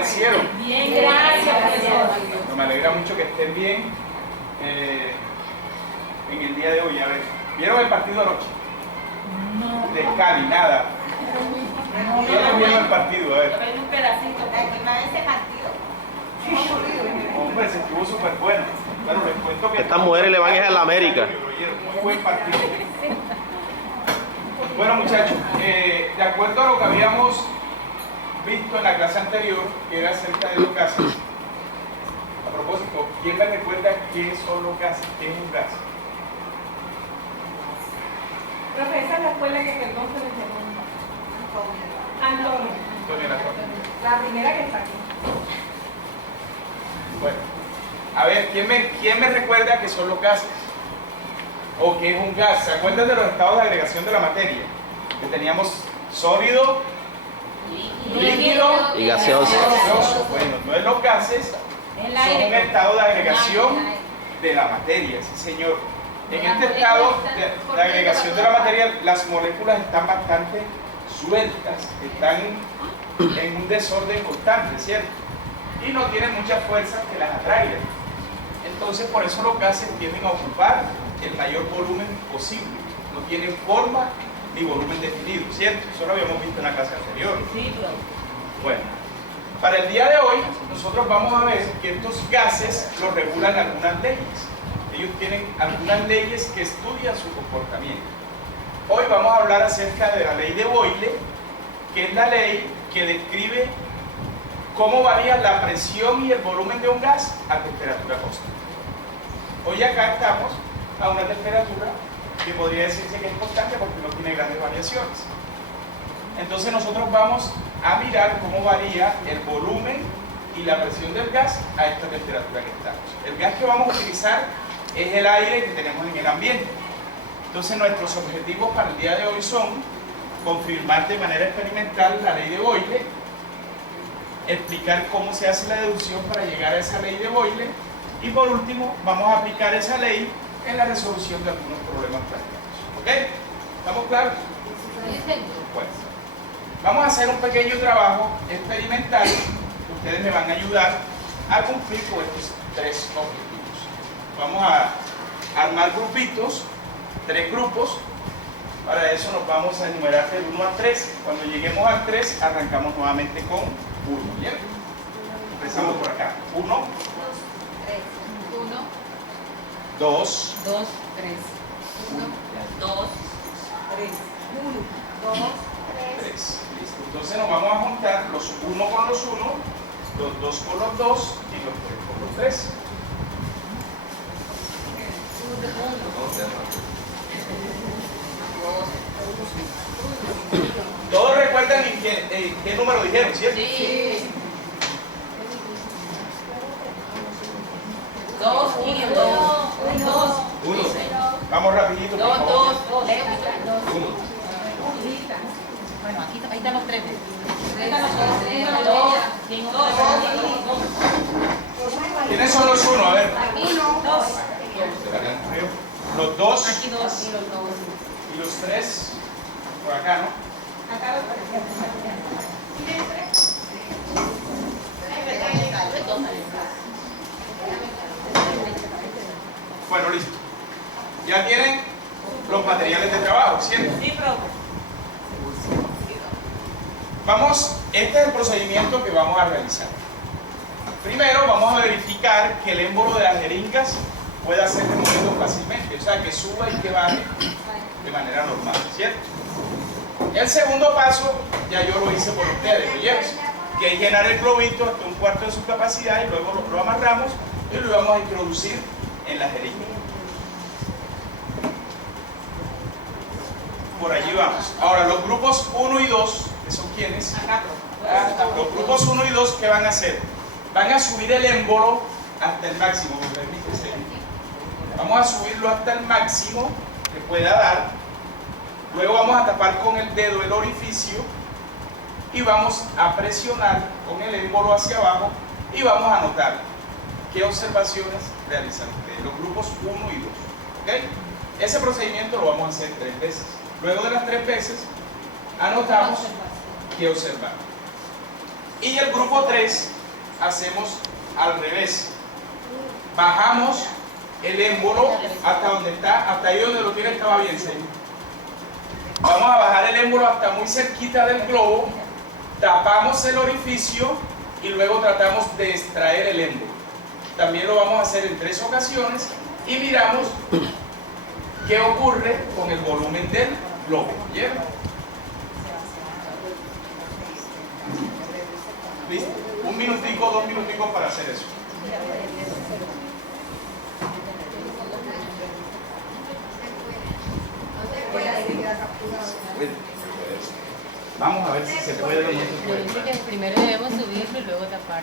amanecieron? Bien, gracias, profesor. Bueno, me alegra mucho que estén bien en el día de hoy. A ver, ¿vieron el partido anoche? No. De Cali, nada. ¿Quiénes vieron el partido? A ver. Yo un pedacito. Ese partido. Hombre, se estuvo súper bueno. Bueno, les cuento que Estas mujeres le van a ir a la América. Muy buen partido. Bueno, muchachos, de acuerdo a lo que habíamos visto en la clase anterior, que era acerca de los gases. A propósito, ¿quién me recuerda qué son los gases? ¿Qué es un gas? Profe, esa es la escuela que perdón se me llamó. Antonio. Antonio Antonio. La primera que está aquí. Bueno, a ver, ¿quién me recuerda qué son los gases? ¿O qué es un gas? ¿Se acuerdan de los estados de agregación de la materia? Que teníamos sólido, líquido Y gaseoso. gaseoso. Bueno, entonces los gases son un estado de agregación de la materia, sí señor. En este estado de agregación de la materia, las moléculas están bastante sueltas, están en un desorden constante, ¿cierto? Y no tienen muchas fuerzas que las atraigan. Entonces, por eso los gases tienden a ocupar el mayor volumen posible. No tienen forma ni volumen definido, ¿cierto? Eso lo habíamos visto en la clase anterior. Sí, profe. Bueno, para el día de hoy, nosotros vamos a ver que estos gases los regulan algunas leyes. Ellos tienen algunas leyes que estudian su comportamiento. Hoy vamos a hablar acerca de la ley de Boyle, que es la ley que describe cómo varía la presión y el volumen de un gas a temperatura constante. Hoy acá estamos a una temperatura que podría decirse que es constante porque no tiene grandes variaciones. Entonces nosotros vamos a mirar cómo varía el volumen y la presión del gas a esta temperatura que estamos. El gas que vamos a utilizar es el aire que tenemos en el ambiente. Entonces nuestros objetivos para el día de hoy son confirmar de manera experimental la ley de Boyle, explicar cómo se hace la deducción para llegar a esa ley de Boyle y por último vamos a aplicar esa ley en la resolución de algunos problemas prácticos. ¿Ok? ¿Estamos claros? Pues, vamos a hacer un pequeño trabajo experimental que ustedes me van a ayudar a cumplir con estos tres objetivos. Vamos a armar grupitos, 3 grupos. Para eso nos vamos a enumerar del 1 al 3. Cuando lleguemos al 3, arrancamos nuevamente con 1. ¿Bien? Empezamos por acá. 1, 1, 2, 2, 3. 1, 2, 3. 1, 2, 3. Listo. Entonces nos vamos a juntar los 1 con los 1, los 2 con los 2 y los 3 con los 3. Todos recuerdan en qué número dijeron, ¿cierto? Sí. 2 y 2. 2. 1. Vamos rapidito. 2, 2, 2. 1. Bueno, aquí ahí están los 3. ¿Quiénes son los 1? A ver. Aquí 2. Los 2 Aquí 2. y los 3 por acá, ¿no? acá lo Bueno, listo. Ya tienen los materiales de trabajo, ¿cierto? Sí, profe. Este es el procedimiento que vamos a realizar. Primero vamos a verificar que el émbolo de las jeringas pueda ser removido fácilmente, o sea, que suba y que baje de manera normal, ¿cierto? El segundo paso, ya yo lo hice por ustedes, ¿oyeron? Que es llenar el globito hasta un cuarto de su capacidad y luego lo amarramos y lo vamos a introducir en la jeringa. Por allí vamos. Ahora, los grupos 1 y 2, que son quienes, los grupos 1 y 2, ¿qué van a hacer? Van a subir el émbolo hasta el máximo, ¿me permite, señor? Vamos a subirlo hasta el máximo que pueda dar. Luego vamos a tapar con el dedo el orificio y vamos a presionar con el émbolo hacia abajo y vamos a notar qué observaciones realizan ustedes, los grupos 1 y 2. ¿Ok? Ese procedimiento lo vamos a hacer 3 veces. Luego de las 3 veces, anotamos qué observamos. Y el grupo 3 hacemos al revés. Bajamos el émbolo hasta donde está, hasta ahí donde lo tiene estaba bien, señor. Vamos a bajar el émbolo hasta muy cerquita del globo, tapamos el orificio y luego tratamos de extraer el émbolo. También lo vamos a hacer en 3 ocasiones y miramos qué ocurre con el volumen del globo. ¿Bien? ¿Listo? 1 minutico, 2 minuticos para hacer eso. Vamos a ver si se puede o no se Lo puede. dice que primero debemos subirlo y luego tapar.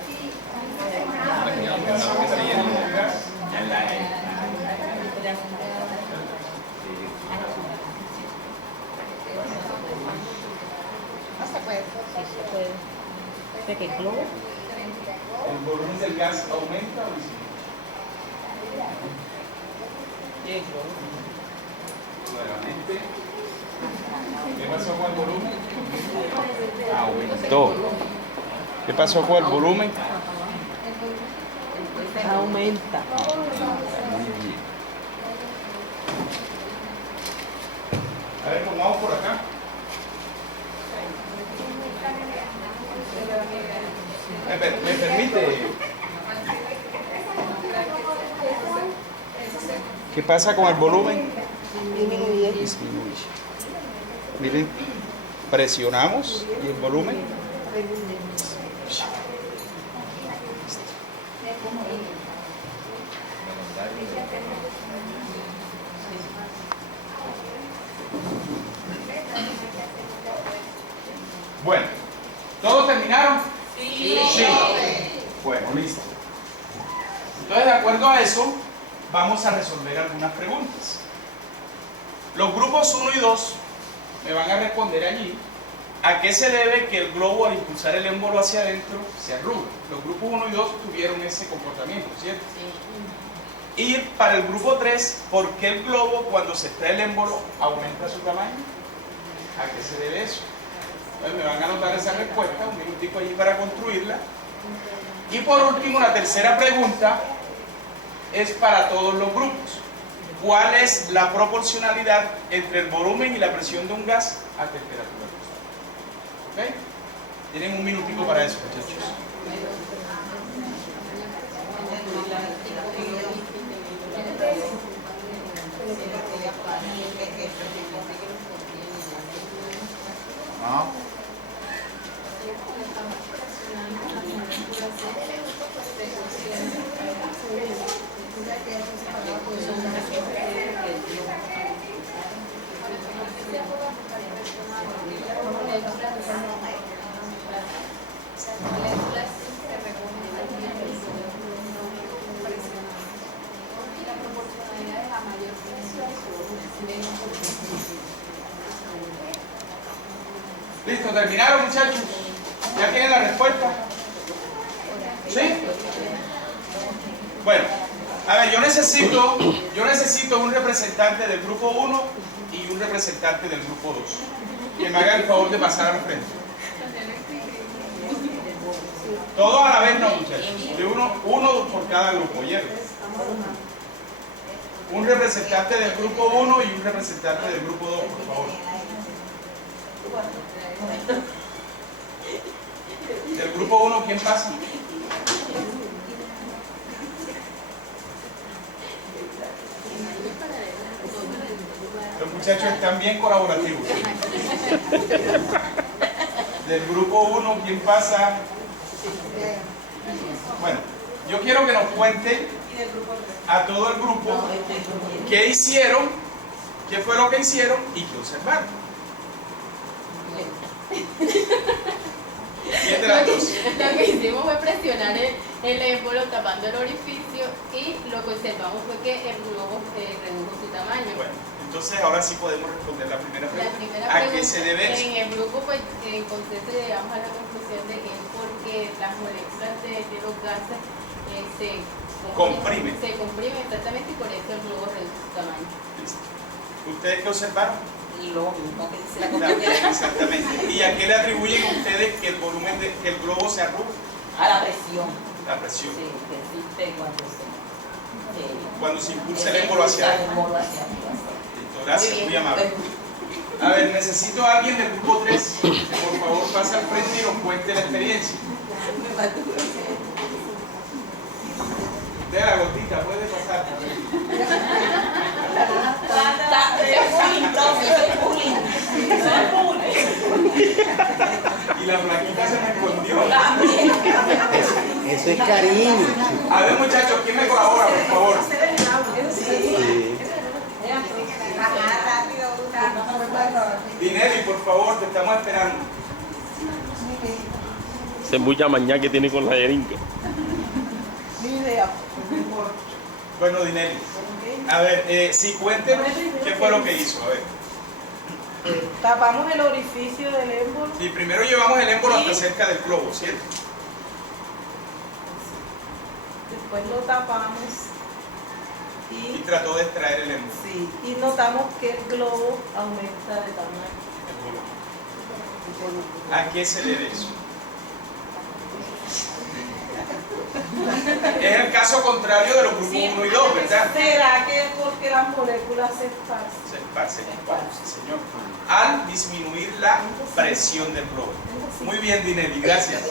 No se puede. ¿De qué globo? ¿El volumen del gas aumenta o disminuye? Nuevamente. ¿Qué pasó con el volumen? Aumentó. ¿Qué pasó con el volumen? Aumenta. Muy bien. A ver, pongamos por acá. ¿Me permite? ¿Qué pasa con el volumen? Disminuye. Miren, presionamos y el volumen. Bueno, ¿todos terminaron? Sí. Bueno, listo. Entonces, de acuerdo a eso, vamos a resolver algunas preguntas. Los grupos 1 y 2 me van a responder allí a qué se debe que el globo al impulsar el émbolo hacia adentro se arrugue. Los grupos 1 y 2 tuvieron ese comportamiento, ¿cierto? Y para el grupo 3, ¿por qué el globo cuando se extrae el émbolo aumenta su tamaño? ¿A qué se debe eso? Entonces me van a anotar esa respuesta, un minutico allí para construirla. Y por último, la tercera pregunta es para todos los grupos. ¿Cuál es la proporcionalidad entre el volumen y la presión de un gas a temperatura constante? ¿Ok? Tienen un minutico para eso, muchachos. ¿No? ¿Listo? ¿Terminaron, muchachos? ¿Ya tienen la respuesta? ¿Sí? Bueno, a ver, yo necesito un representante del grupo 1 y un representante del grupo 2. Que me hagan el favor de pasar al frente. Todos a la vez no, muchachos. De uno por cada grupo, ¿oyeron? Un representante del grupo 1 y un representante del grupo 2, por favor. Del grupo 1, ¿quién pasa? Los muchachos están bien colaborativos. Del grupo 1, ¿quién pasa? Bueno, yo quiero que nos cuenten a todo el grupo qué hicieron, qué fue lo que hicieron y qué observaron. ¿Quién de las dos? Lo que hicimos fue presionar el émbolo tapando el orificio y lo que observamos fue que el globo redujo su tamaño. Bueno, entonces ahora sí podemos responder la primera La pregunta. primera ¿A qué pregunta, se debe eso? en el grupo pues entonces llegamos a la conclusión de que es porque las moléculas de los gases se Comprimen. exactamente y por eso el globo reduce su tamaño. Listo. ¿Ustedes qué observaron? Y lo mismo que dice la compañera. Exactamente. ¿Y a qué le atribuyen ustedes que el volumen que el globo se arruga? A la presión. La presión. Sí, que existe Cuando se impulsa el émbolo hacia arriba. Listo, gracias, muy amable. A ver, necesito a alguien del grupo 3 que por favor pase al frente y nos cuente la experiencia. De la gotita, puede pasar. Y la flaquita se me escondió. Eso es cariño. A ver, muchachos, ¿quién me colabora, por favor? Dinelli, por favor, te estamos esperando. Se mucha mañana que tiene con la jeringa. Bueno, Dinelli. A ver, sí, cuéntenos qué fue lo que hizo. A ver. Tapamos el orificio del émbolo. Sí, primero llevamos el émbolo hasta cerca del globo, ¿cierto? Después lo tapamos Y y, trató de extraer el émbolo. sí, y notamos que el globo aumenta de tamaño. El volumen. ¿A qué se debe eso? Es el caso contrario de los grupos 1 y 2, ¿verdad? ¿Será que es porque las moléculas se esparcen? Se esparce, sí, señor. Al disminuir la presión del globo. Muy bien, Dinelli, gracias.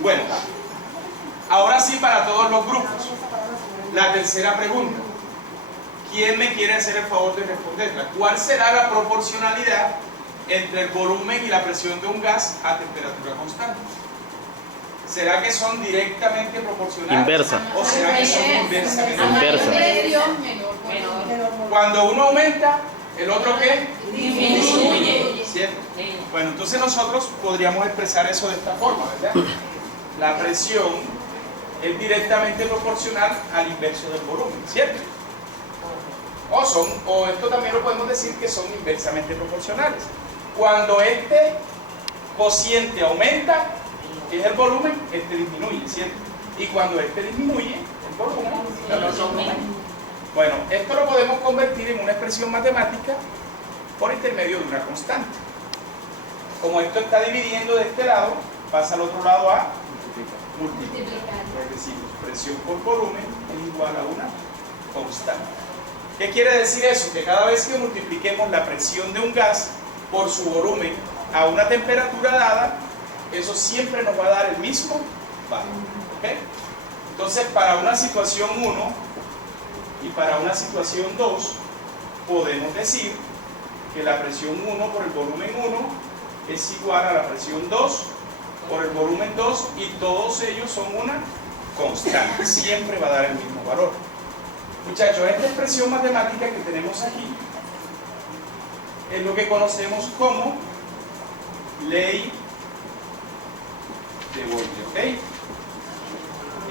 Bueno, ahora sí para todos los grupos. La tercera pregunta. ¿Quién me quiere hacer el favor de responderla? ¿Cuál será la proporcionalidad entre el volumen y la presión de un gas a temperatura constante? ¿Será que son directamente proporcionales? Inversa. ¿O será que son inversamente? Inversa. Cuando uno aumenta, ¿el otro qué? Disminuye. ¿Cierto? Bueno, entonces nosotros podríamos expresar eso de esta forma, ¿verdad? La presión es directamente proporcional al inverso del volumen, ¿cierto? O esto también lo podemos decir que son inversamente proporcionales. Cuando este cociente aumenta, que es el volumen, este disminuye, ¿cierto? Y cuando este disminuye, el volumen, la presión aumenta. Bueno, esto lo podemos convertir en una expresión matemática por intermedio de una constante. Como esto está dividiendo de este lado, pasa al otro lado a multiplicar. Pues decimos, presión por volumen es igual a una constante. ¿Qué quiere decir eso? Que cada vez que multipliquemos la presión de un gas por su volumen a una temperatura dada, eso siempre nos va a dar el mismo valor. ¿Okay? Entonces, para una situación 1 y para una situación 2, podemos decir que la presión 1 por el volumen 1 es igual a la presión 2 por el volumen 2 y todos ellos son una constante. Siempre va a dar el mismo valor. Muchachos, esta expresión matemática que tenemos aquí es lo que conocemos como ley de Boyle, ¿ok?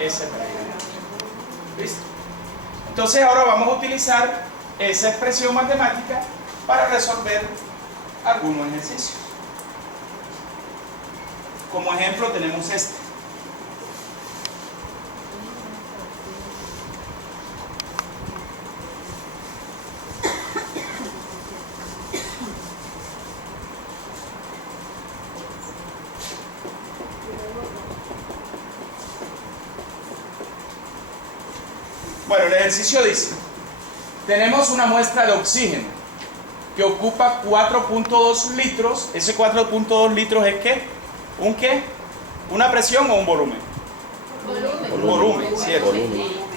Esa es la ley. ¿Listo? Entonces ahora vamos a utilizar esa expresión matemática para resolver algunos ejercicios. Como ejemplo tenemos este. Bueno, el ejercicio dice, tenemos una muestra de oxígeno que ocupa 4.2 litros. ¿Ese 4.2 litros es qué? ¿Un qué? ¿Una presión o un volumen? Volumen, ¿cierto?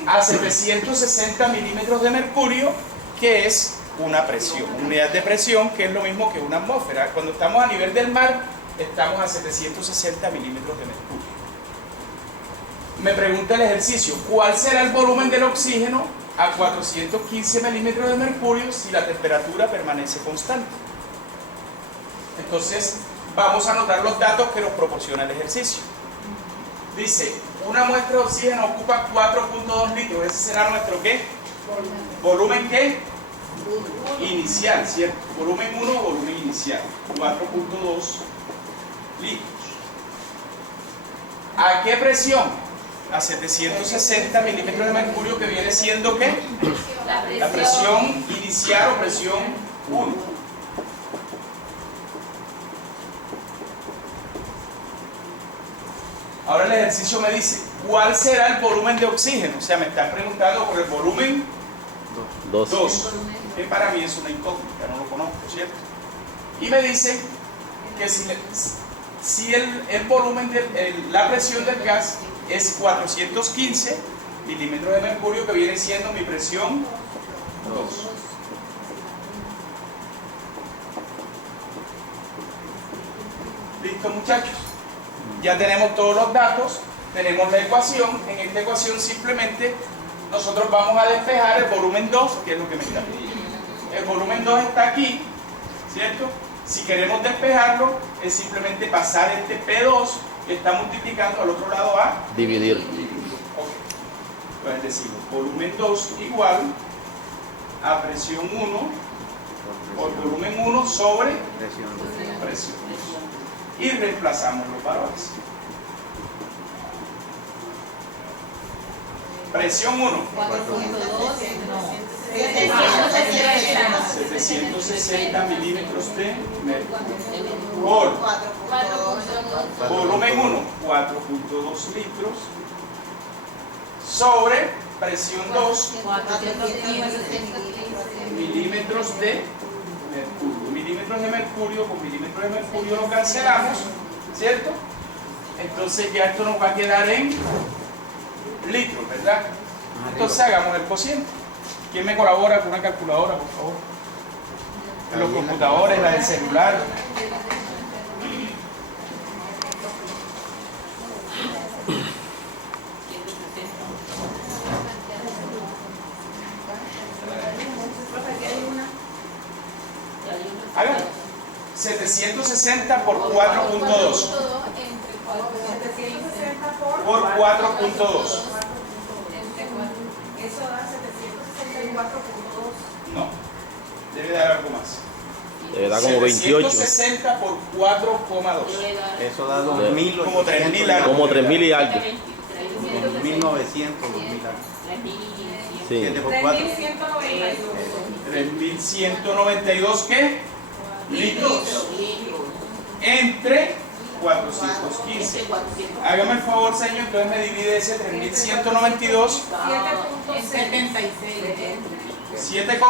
A 760 milímetros de mercurio, que es una presión, una unidad de presión que es lo mismo que una atmósfera. Cuando estamos a nivel del mar, estamos a 760 milímetros de mercurio. Me pregunta el ejercicio, ¿cuál será el volumen del oxígeno a 415 milímetros de mercurio si la temperatura permanece constante? Entonces, vamos a anotar los datos que nos proporciona el ejercicio. Dice, una muestra de oxígeno ocupa 4.2 litros. ¿Ese será nuestro qué? ¿Volumen qué? Inicial, ¿cierto? Volumen 1, volumen inicial. 4.2 litros. ¿A qué presión? A 760 milímetros de mercurio, que viene siendo ¿qué? La presión inicial o presión 1. Ahora el ejercicio me dice, ¿cuál será el volumen de oxígeno? O sea, me están preguntando por el volumen 2, que para mí es una incógnita, no lo conozco, ¿cierto? Y me dicen que si el volumen la presión del gas es 415 milímetros de mercurio, que viene siendo mi presión 2. ¿Listo, muchachos? Ya tenemos todos los datos, tenemos la ecuación. En esta ecuación simplemente nosotros vamos a despejar el volumen 2, que es lo que me está pidiendo. El volumen 2 está aquí, ¿cierto? Si queremos despejarlo, es simplemente pasar este P2 que está multiplicando al otro lado a Dividir. Ok. Pues decimos volumen 2 igual a presión 1 por volumen 1 sobre presión 2. Y reemplazamos los valores. Presión 1. 760 milímetros de mercurio. Por volumen 1, 4.2 litros. Sobre presión 2, milímetros de mercurio. Milímetros de mercurio con milímetros de mercurio lo cancelamos, ¿cierto? Entonces ya esto nos va a quedar en litros, ¿verdad? Entonces hagamos el cociente. ¿Quién me colabora con una calculadora, por favor? Los computadores, la del celular. Hagan 760 por 4.2 por 4.2. Eso da 764.2. No, debe dar algo más. Le da como 28. 760 por 4,2. Eso da 2.000. Como 3.000 algo. Como 3.000 y algo. 2.900, 2.000 algo. Sí. 7 por 4. 3.192. 3.192 ¿qué? Litros. Entre 415. Hágame el favor, señor, entonces me divide ese 3.192. 7,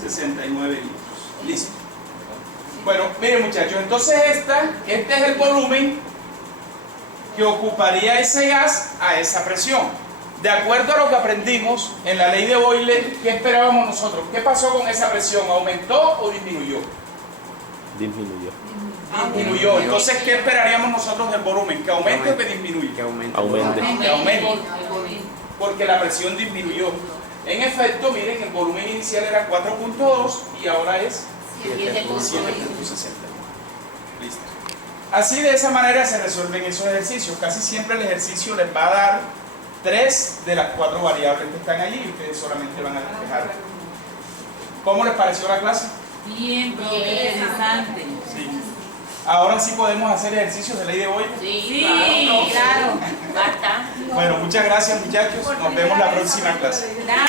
69 litros. Listo. Bueno, miren muchachos, entonces este es el volumen que ocuparía ese gas a esa presión. De acuerdo a lo que aprendimos en la ley de Boyle, ¿qué esperábamos nosotros? ¿Qué pasó con esa presión? ¿Aumentó o disminuyó? Disminuyó. Disminuyó. Entonces, ¿qué esperaríamos nosotros del volumen? ¿Que aumente o que disminuya? Que aumente. Aumente. Que aumente. Porque la presión disminuyó. En efecto, miren, el volumen inicial era 4.2 y ahora es 7.60. Listo. Así, de esa manera se resuelven esos ejercicios. Casi siempre el ejercicio les va a dar 3 de las 4 variables que están allí y ustedes solamente van a despejar. ¿Cómo les pareció la clase? Bien, interesante. Sí. Ahora sí podemos hacer ejercicios de ley de Boyle. Sí, Claro. Basta. Bueno, muchas gracias, muchachos. Nos vemos la próxima clase. Claro.